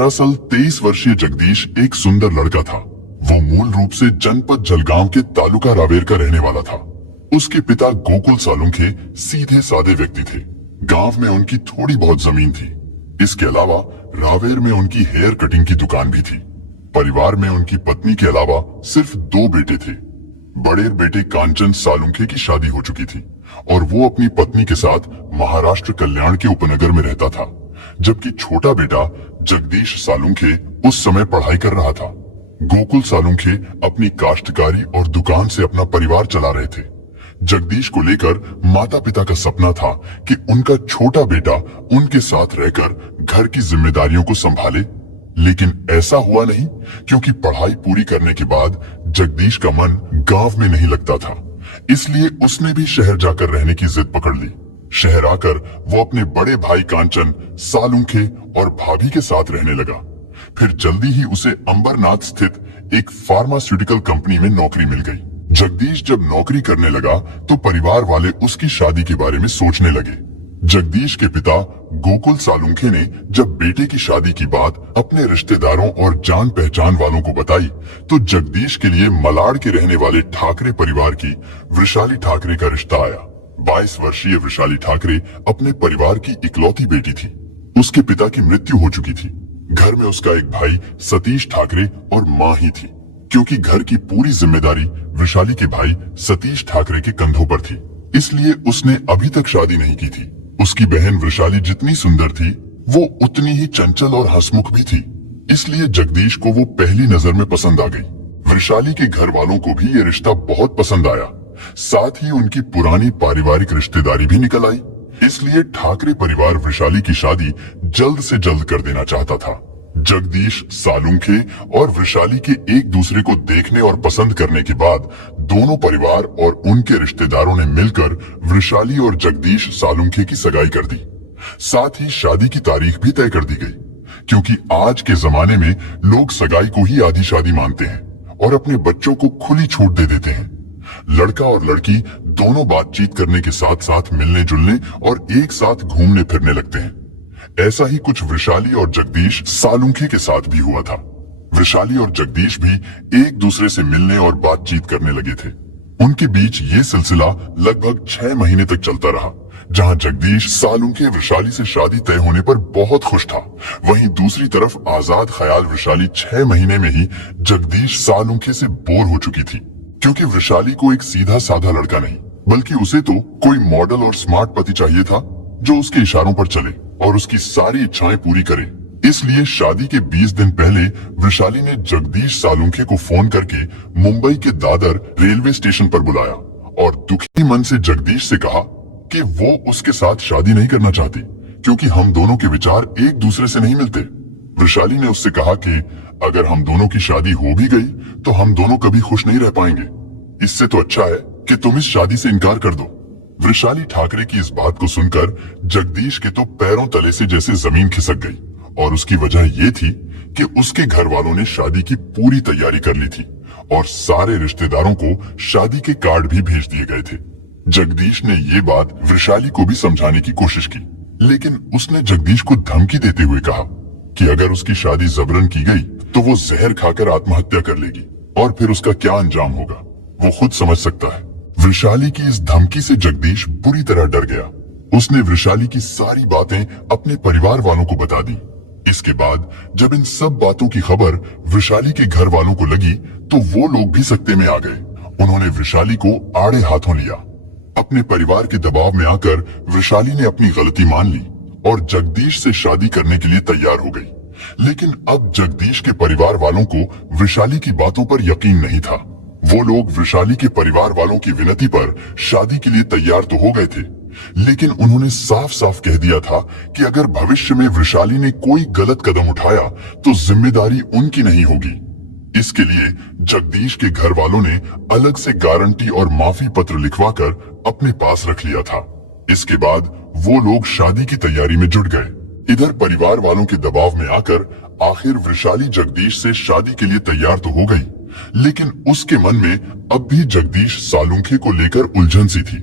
दरअसल 23 वर्षीय जगदीश एक सुंदर लड़का था। वो मूल रूप से जनपद जलगांव के तालुका रावेर का रहने वाला था। उसके पिता गोकुल सालुंखे सीधे साधे व्यक्ति थे। गांव में उनकी थोड़ी बहुत जमीन थी। इसके अलावा रावेर में उनकी हेयर कटिंग की दुकान भी थी। परिवार में उनकी पत्नी के अलावा सिर्फ 2 बेटे थे। बड़े बेटे कांचन सालुंखे की शादी हो चुकी थी और वो अपनी पत्नी के साथ महाराष्ट्र कल्याण के उपनगर में रहता था, जबकि छोटा बेटा जगदीश सालुंखे उस समय पढ़ाई कर रहा था। गोकुल सालुंखे अपनी काश्तकारी और दुकान से अपना परिवार चला रहे थे। जगदीश को लेकर माता पिता का सपना था कि उनका छोटा बेटा उनके साथ रहकर घर की जिम्मेदारियों को संभाले, लेकिन ऐसा हुआ नहीं, क्योंकि पढ़ाई पूरी करने के बाद जगदीश का मन गांव में नहीं लगता था। इसलिए उसने भी शहर जाकर रहने की जिद पकड़ ली। शहर आकर वो अपने बड़े भाई कांचन सालुंखे और भाभी के साथ रहने लगा। फिर जल्दी ही उसे अंबरनाथ स्थित एक फार्मास्यूटिकल कंपनी में नौकरी मिल गई। जगदीश जब नौकरी करने लगा तो परिवार वाले उसकी शादी के बारे में सोचने लगे। जगदीश के पिता गोकुल सालुंखे ने जब बेटे की शादी की बात अपने रिश्तेदारों और जान पहचान वालों को बताई तो जगदीश के लिए मलाड के रहने वाले ठाकरे परिवार की वृषाली ठाकरे का रिश्ता आया। 22 वर्षीय वृषाली ठाकरे अपने परिवार की इकलौती बेटी थी। उसके पिता की मृत्यु हो चुकी थी। घर में उसका एक भाई सतीश ठाकरे और मां ही थी, क्योंकि घर की पूरी जिम्मेदारी वृषाली के भाई सतीश ठाकरे के कंधों पर थी। इसलिए उसने अभी तक शादी नहीं की थी। उसकी बहन वृषाली जितनी सुंदर थी, वो उतनी ही चंचल और हंसमुख भी थी। इसलिए जगदीश को वो पहली नजर में पसंद आ गई। वृषाली के घर वालों को भी ये रिश्ता बहुत पसंद आया। साथ ही उनकी पुरानी पारिवारिक रिश्तेदारी भी निकल आई। इसलिए ठाकरे परिवार वृषाली की शादी जल्द से जल्द कर देना चाहता था। जगदीश सालुंखे और वृषाली के एक दूसरे को देखने और पसंद करने के बाद दोनों परिवार और उनके रिश्तेदारों ने मिलकर वृषाली और जगदीश सालुंखे की सगाई कर दी। साथ ही शादी की तारीख भी तय कर दी गई, क्योंकि आज के जमाने में लोग सगाई को ही आधी शादी मानते हैं और अपने बच्चों को खुली छूट दे देते हैं। लड़का और लड़की दोनों बातचीत करने के साथ साथ मिलने जुलने और एक साथ घूमने फिरने लगते हैं। ऐसा ही कुछ वृषाली और जगदीश सालुंखे के साथ भी हुआ था। वृषाली और जगदीश भी एक दूसरे से मिलने और बातचीत करने लगे थे। उनके बीच ये सिलसिला लगभग 6 महीने तक चलता रहा, जहां जगदीश सालुंखे वृषाली से शादी तय होने पर बहुत खुश था। वहीं दूसरी तरफ आजाद ख्याल वृषाली 6 महीने में ही जगदीश सालुंखे से बोर हो चुकी थी, क्योंकि वृषाली को एक सीधा साधा लड़का नहीं, बल्कि उसे तो कोई मॉडल और स्मार्ट पति चाहिए था, जो उसके इशारों पर चले और उसकी सारी इच्छाएं पूरी करे। इसलिए शादी के 20 दिन पहले वृषाली ने जगदीश सालुंखे को फोन करके मुंबई के दादर रेलवे स्टेशन पर बुलाया और दुखी मन से जगदीश से कहा कि वो उसके साथ शादी नहीं करना चाहती, क्योंकि हम दोनों के विचार एक दूसरे से नहीं मिलते। वृषाली ने उससे कहा कि अगर हम दोनों की शादी हो भी गई तो हम दोनों कभी खुश नहीं रह पाएंगे। इससे तो अच्छा है कि तुम इस शादी से इनकार कर दो। वृषाली ठाकरे की इस बात को सुनकर जगदीश के तो पैरों तले से जैसे जमीन खिसक गई, और उसकी वजह ये थी कि उसके घर वालों ने शादी की पूरी तैयारी कर ली थी और सारे रिश्तेदारों को शादी के कार्ड भी भेज दिए गए थे। जगदीश ने ये बात वृषाली को भी समझाने की कोशिश की, लेकिन उसने जगदीश को धमकी देते हुए कहा कि अगर उसकी शादी जबरन की गई तो वो जहर खाकर आत्महत्या कर लेगी और फिर उसका क्या अंजाम होगा वो खुद समझ सकता है। वृषाली की इस धमकी से जगदीश बुरी तरह डर गया। उसने वृषाली की सारी बातें अपने परिवार वालों को बता दी। इसके बाद जब इन सब बातों की खबर वृषाली के घर वालों को लगी तो वो लोग भी सकते में आ गए। उन्होंने वृषाली को आड़े हाथों लिया। अपने परिवार के दबाव में आकर वृषाली ने अपनी गलती मान ली और जगदीश से शादी करने के लिए तैयार हो गई। लेकिन अब जगदीश के परिवार वालों को वृषाली की बातों पर यकीन नहीं था। वो लोग वृषाली के परिवार वालों की विनती पर शादी के लिए तैयार तो हो गए थे, लेकिन उन्होंने साफ साफ कह दिया था कि अगर भविष्य में वृषाली ने कोई गलत कदम उठाया तो जिम्मेदारी उनकी नहीं होगी। इसके लिए जगदीश के घर वालों ने अलग से गारंटी और माफी पत्र लिखवाकर अपने पास रख लिया था। इसके बाद वो लोग शादी की तैयारी में जुट गए। इधर परिवार वालों के दबाव में आकर आखिर वृषाली जगदीश से शादी के लिए तैयार तो हो गई, लेकिन उसके मन में अब भी जगदीश सालुंखे को लेकर उलझन सी थी।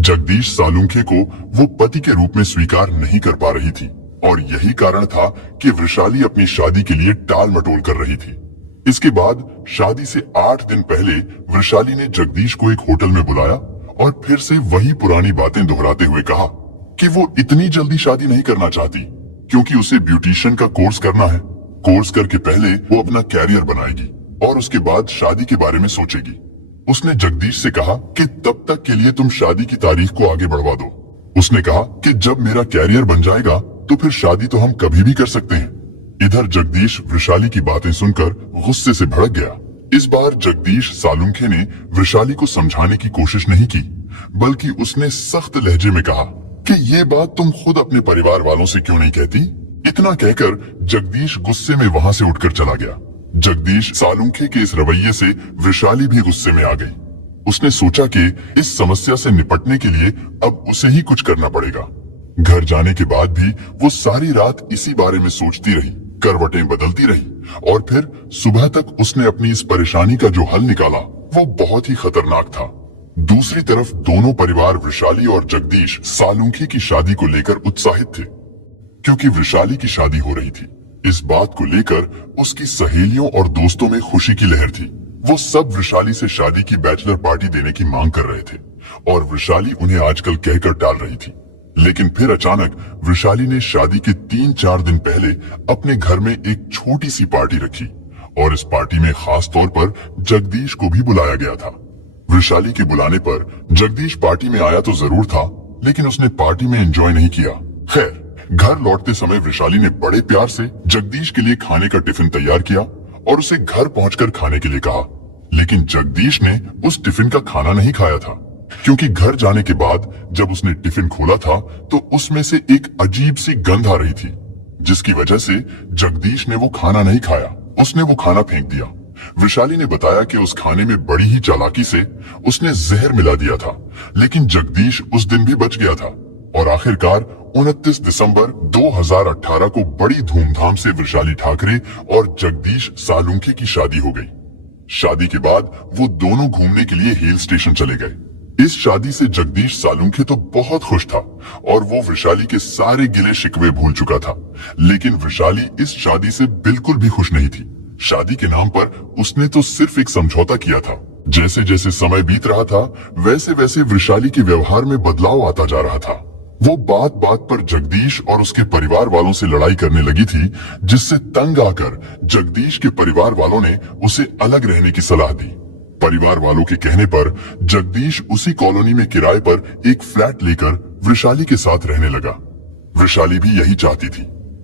जगदीश सालुंखे को वो पति के रूप में स्वीकार नहीं कर पा रही थी और यही कारण था कि वृषाली अपनी शादी के लिए टाल मटोल कर रही थी। इसके बाद शादी से 8 दिन पहले वृषाली ने जगदीश को एक होटल में बुलाया और फिर से वही पुरानी बातें दोहराते हुए कहा कि वो इतनी जल्दी शादी नहीं करना चाहती, क्योंकि उसे ब्यूटिशियन का कोर्स करना है। कोर्स करके पहले वो अपना कैरियर बनाएगी और उसके बाद शादी के बारे में सोचेगी। उसने जगदीश से कहा कि तब तक के लिए तुम शादी की तारीख को आगे बढ़वा दो। उसने कहा कि जब मेरा कैरियर बन जाएगा तो फिर शादी तो हम कभी भी कर सकते हैं। इधर जगदीश वृषाली की बातें सुनकर गुस्से से भड़क गया। इस बार जगदीश सालुंखे ने वृषाली को समझाने की कोशिश नहीं की, बल्कि उसने सख्त लहजे में कहा कि ये बात तुम खुद अपने परिवार वालों से क्यों नहीं कहती। इतना कहकर जगदीश गुस्से में वहां से उठकर चला गया। जगदीश सालुंखे के इस रवैये से वृषाली भी गुस्से में आ गई। उसने सोचा कि इस समस्या से निपटने के लिए अब उसे ही कुछ करना पड़ेगा। घर जाने के बाद भी वो सारी रात इसी बारे में सोचती रही, करवटें बदलती रही और फिर सुबह तक उसने अपनी इस परेशानी का जो हल निकाला वो बहुत ही खतरनाक था। दूसरी तरफ दोनों परिवार वृषाली और जगदीश सालुंखे की शादी को लेकर उत्साहित थे, क्योंकि वृषाली की शादी हो रही थी। इस बात को लेकर उसकी सहेलियों और दोस्तों में खुशी की लहर थी। वो सब वृषाली से शादी की बैचलर पार्टी देने की मांग कर रहे थे और वृषाली उन्हें आजकल कहकर टाल रही थी। लेकिन फिर अचानक वृषाली ने शादी के 3-4 दिन पहले अपने घर में एक छोटी सी पार्टी रखी और इस पार्टी में खास तौर पर जगदीश को भी बुलाया गया था। वृषाली के बुलाने पर जगदीश पार्टी में आया तो जरूर था, लेकिन उसने पार्टी में एंजॉय नहीं किया। खैर, घर लौटते समय वृषाली ने बड़े प्यार से जगदीश के लिए खाने का टिफिन तैयार किया और उसे घर पहुंचकर खाने के लिए कहा। लेकिन जगदीश ने उस टिफिन का खाना नहीं खाया था, क्योंकि घर जाने के बाद जब उसने टिफिन खोला था तो उसमें से एक अजीब सी गंध आ रही थी, जिसकी वजह से जगदीश ने वो खाना नहीं खाया। उसने वो खाना फेंक दिया। वृषाली ने बताया कि उस खाने में बड़ी ही चालाकी से उसने जहर मिला दिया था, लेकिन जगदीश उस दिन भी बच गया था और आखिरकार 29 दिसंबर 2018 को बड़ी धूमधाम से वृषाली ठाकरे और जगदीश सालुंखे की शादी हो गई। शादी के बाद वो दोनों घूमने के लिए हिल स्टेशन चले गए। इस शादी से जगदीश सालुंखे तो बहुत खुश था और वो वृषाली के सारे गिले शिकवे भूल चुका था, लेकिन वृषाली इस शादी से बिल्कुल भी खुश नहीं थी। शादी के नाम पर उसने तो सिर्फ एक समझौता किया था। जैसे जैसे समय बीत रहा था वैसे वैसे वृषाली के व्यवहार में बदलाव आता जा रहा था। वो बात बात पर जगदीश और उसके परिवार वालों से लड़ाई करने लगी थी, जिससे तंग आकर जगदीश के परिवार वालों ने उसे अलग रहने की सलाह दी। परिवार वालों के कहने पर जगदीश उसी कॉलोनी में किराए पर एक फ्लैट लेकर वृषाली के साथ रहने लगा। वृषाली भी यही चाहती थी।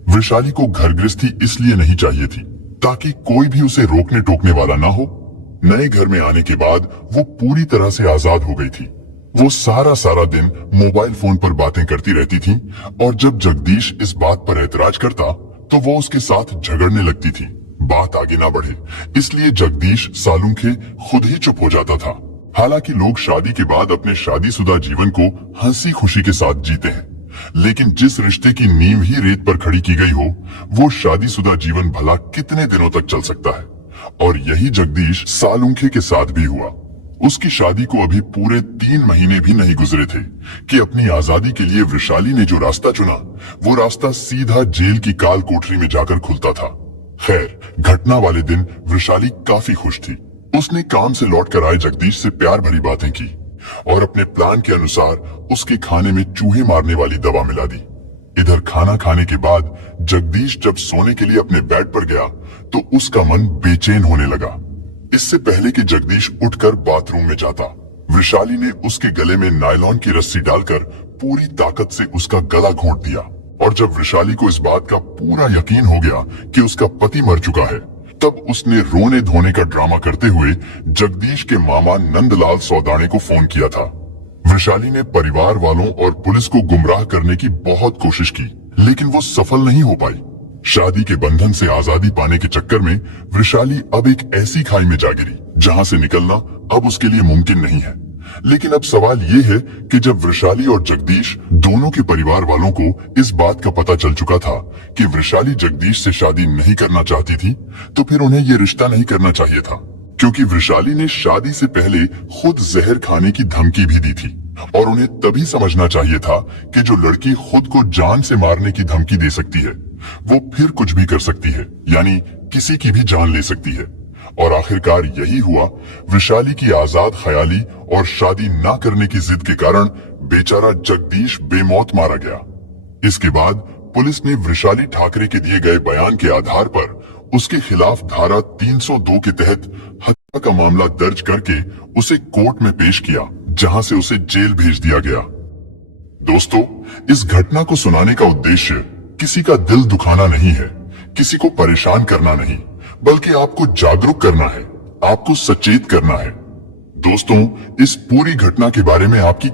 वृषाली को घर गृहस्थी इसलिए नहीं चाहिए थी ताकि कोई भी उसे रोकने टोकने वाला ना हो। नए घर में आने के बाद वो पूरी तरह से आजाद हो गई थी। वो सारा दिन मोबाइल फोन पर बातें करती रहती थी और जब जगदीश इस बात पर ऐतराज करता तो वो उसके साथ झगड़ने लगती थी। बात आगे ना बढ़े इसलिए जगदीश सालुंखे खुद ही चुप हो जाता था। हालांकि लोग शादी के बाद अपने शादीशुदा जीवन को हंसी खुशी के साथ जीते हैं, लेकिन जिस रिश्ते की नींव ही रेत पर खड़ी की गई हो वो शादीशुदा जीवन भला कितने दिनों तक चल सकता है। और यही जगदीश सालुंखे के साथ भी हुआ। उसकी शादी को अभी पूरे 3 महीने भी नहीं गुजरे थे कि अपनी आजादी के लिए वृषाली ने जो रास्ता चुना वो रास्ता सीधा जेल की काल कोठरी में जाकर खुलता था। खैर, घटना वाले दिन वृषाली काफी खुश थी। उसने काम से लौटकर आए जगदीश से प्यार भरी बातें की और अपने प्लान के अनुसार उसके खाने में चूहे मारने वाली दवा मिला दी। इधर खाना खाने के बाद जगदीश जब सोने के लिए अपने बेड पर गया तो उसका मन बेचैन होने लगा। इससे पहले कि जगदीश उठकर बाथरूम में जाता, वृषाली ने उसके गले में नायलॉन की रस्सी डालकर पूरी ताकत से उसका गला घोंट दिया। और जब वृषाली को इस बात का पूरा यकीन हो गया कि उसका पति मर चुका है, तब उसने रोने धोने का ड्रामा करते हुए जगदीश के मामा नंदलाल सौदाने को फोन किया था। वृषाली ने परिवार वालों और पुलिस को गुमराह करने की बहुत कोशिश की, लेकिन वो सफल नहीं हो पाई। शादी के बंधन से आजादी पाने के चक्कर में वृषाली अब एक ऐसी खाई में जा गिरी जहां से निकलना अब उसके लिए मुमकिन नहीं है। लेकिन अब सवाल ये है कि जब वृषाली और जगदीश दोनों के परिवार वालों को इस बात का पता चल चुका था कि वृषाली जगदीश से शादी नहीं करना चाहती थी, तो फिर उन्हें ये रिश्ता नहीं करना चाहिए था, क्योंकि वृषाली ने शादी से पहले खुद जहर खाने की धमकी भी दी थी। और उन्हें तभी समझना चाहिए था कि जो लड़की खुद को जान से मारने की धमकी दे सकती है वो फिर कुछ भी कर सकती है, यानी किसी की भी जान ले सकती है। और आखिरकार यही हुआ। वैशाली की आजाद ख्याली और शादी ना करने की जिद के कारण बेचारा जगदीश बेमौत मारा गया। इसके बाद पुलिस ने वैशाली ठाकरे के दिए गए बयान के आधार पर उसके खिलाफ धारा 302 के तहत हत्या का मामला दर्ज करके उसे कोर्ट में पेश किया, जहां से उसे जेल भेज दिया गया। दोस्तों, इस घटना को सुनाने का उद्देश्य किसी का दिल दुखाना नहीं है, किसी को परेशान करना नहीं, बल्कि आपको जागरूक करना है, आपको सचेत करना है। दोस्तों, इस पूरी घटना के बारे में आपकी